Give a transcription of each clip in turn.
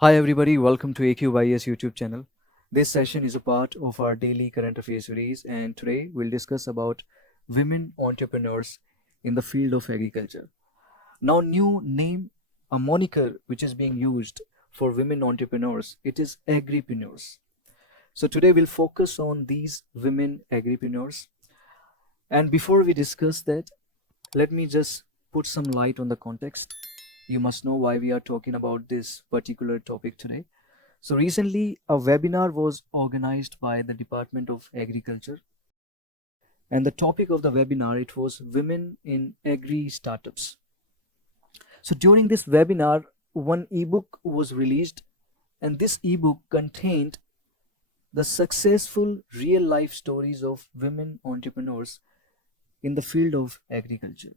Hi everybody, welcome to AQYS YouTube channel. This session is a part of our daily current affairs series, and today we'll discuss about women entrepreneurs in the field of agriculture. Now new name, a moniker which is being used for women entrepreneurs, it is agripreneurs. So today we'll focus on these women agripreneurs. And before we discuss that, let me just put some light on the context. You must know why we are talking about this particular topic today. So recently, a webinar was organized by the Department of Agriculture, and the topic of the webinar it was women in agri startups. So during this webinar, one ebook was released, and this ebook contained the successful real life stories of women entrepreneurs in the field of agriculture.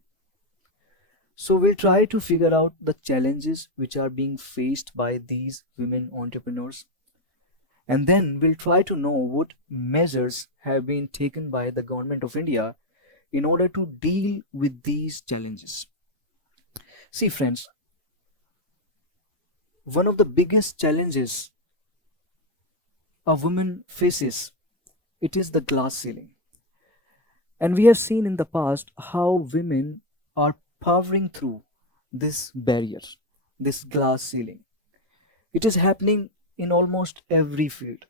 So we'll try to figure out the challenges which are being faced by these women entrepreneurs, and then we'll try to know what measures have been taken by the government of India in order to deal with these challenges. See friends, one of the biggest challenges a woman faces, it is the glass ceiling. And we have seen in the past how women are powering through this barrier, this glass ceiling. It is happening in almost every field.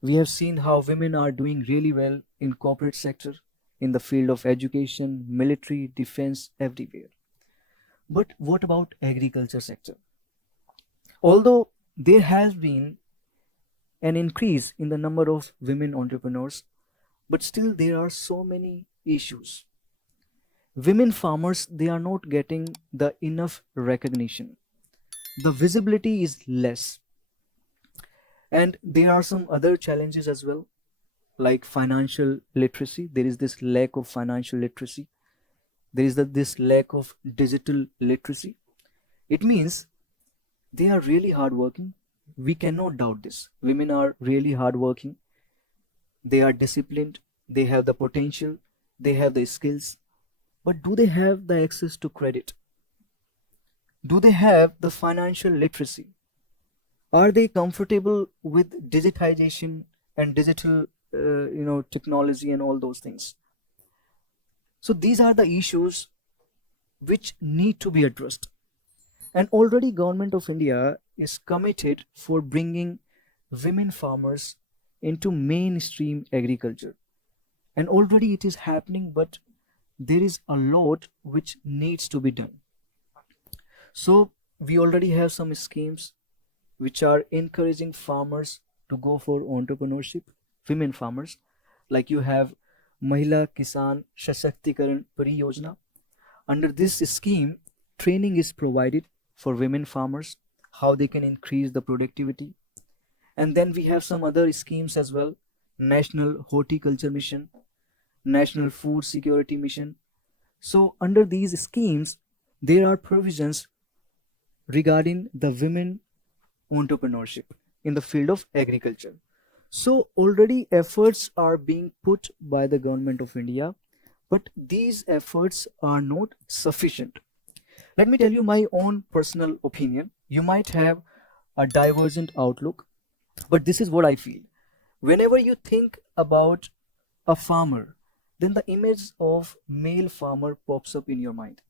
We have seen how women are doing really well in corporate sector, in the field of education, military, defense, everywhere. But what about agriculture sector? Although there has been an increase in the number of women entrepreneurs, but still there are so many issues. Women farmers, they are not getting the enough recognition. The visibility is less. And there are some other challenges as well, like financial literacy. There is this lack of financial literacy. There is this lack of digital literacy. It means they are really hardworking. We cannot doubt this. Women are really hardworking. They are disciplined. They have the potential. They have the skills. But do they have the access to credit? Do they have the financial literacy? Are they comfortable with digitization and digital technology and all those things? So these are the issues which need to be addressed, and already government of India is committed for bringing women farmers into mainstream agriculture, and already it is happening, but there is a lot which needs to be done. So we already have some schemes which are encouraging farmers to go for entrepreneurship, women farmers. Like you have Mahila Kisan Shashaktikaran Pariyojana. Under this scheme, training is provided for women farmers, how they can increase the productivity. And then we have some other schemes as well: National Horticulture Mission, National Food Security Mission. So, under these schemes, there are provisions regarding the women entrepreneurship in the field of agriculture. So already efforts are being put by the government of India, but these efforts are not sufficient. Let me tell you my own personal opinion. You might have a divergent outlook, but this is what I feel. Whenever you think about a farmer, then the image of male farmer pops up in your mind.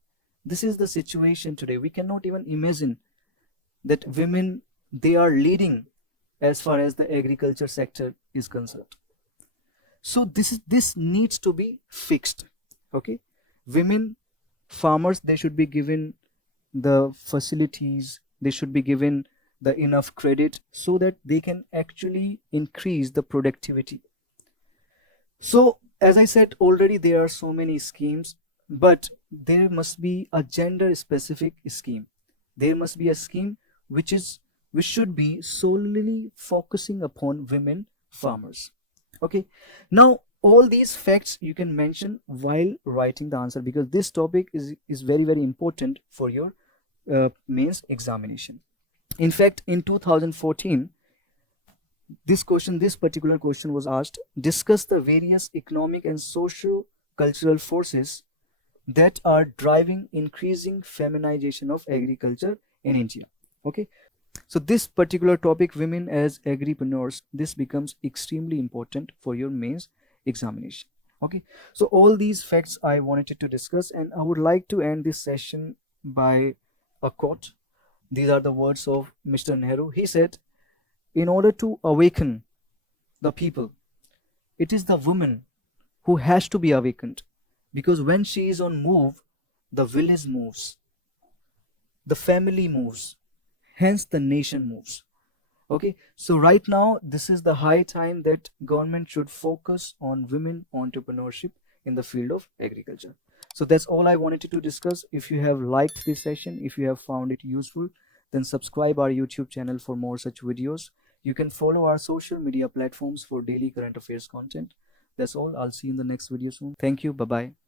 This is the situation today. We cannot even imagine that women, they are leading as far as the agriculture sector is concerned. So this needs to be fixed. Okay, women farmers, they should be given the facilities, they should be given the enough credit so that they can actually increase the productivity. So as I said already, there are so many schemes, but there must be a gender specific scheme. There must be a scheme which should be solely focusing upon women farmers. Okay, now all these facts you can mention while writing the answer, because this topic is very important for your mains examination. In fact, in 2014, this particular question was asked: discuss the various economic and social cultural forces that are driving increasing feminization of agriculture in India. Okay, So this particular topic, women as agripreneurs, this becomes extremely important for your mains examination. Okay, so all these facts I wanted to discuss, and I would like to end this session by a quote. These are the words of Mr. Nehru. He said, in order to awaken the people, it is the woman who has to be awakened, because when she is on move, the village moves, the family moves, hence the nation moves. Okay, so right now this is the high time that government should focus on women entrepreneurship in the field of agriculture. So that's all I wanted to discuss. If you have liked this session, if you have found it useful, then subscribe our YouTube channel for more such videos. You can follow our social media platforms for daily current affairs content. That's all. I'll see you in the next video soon. Thank you. Bye bye.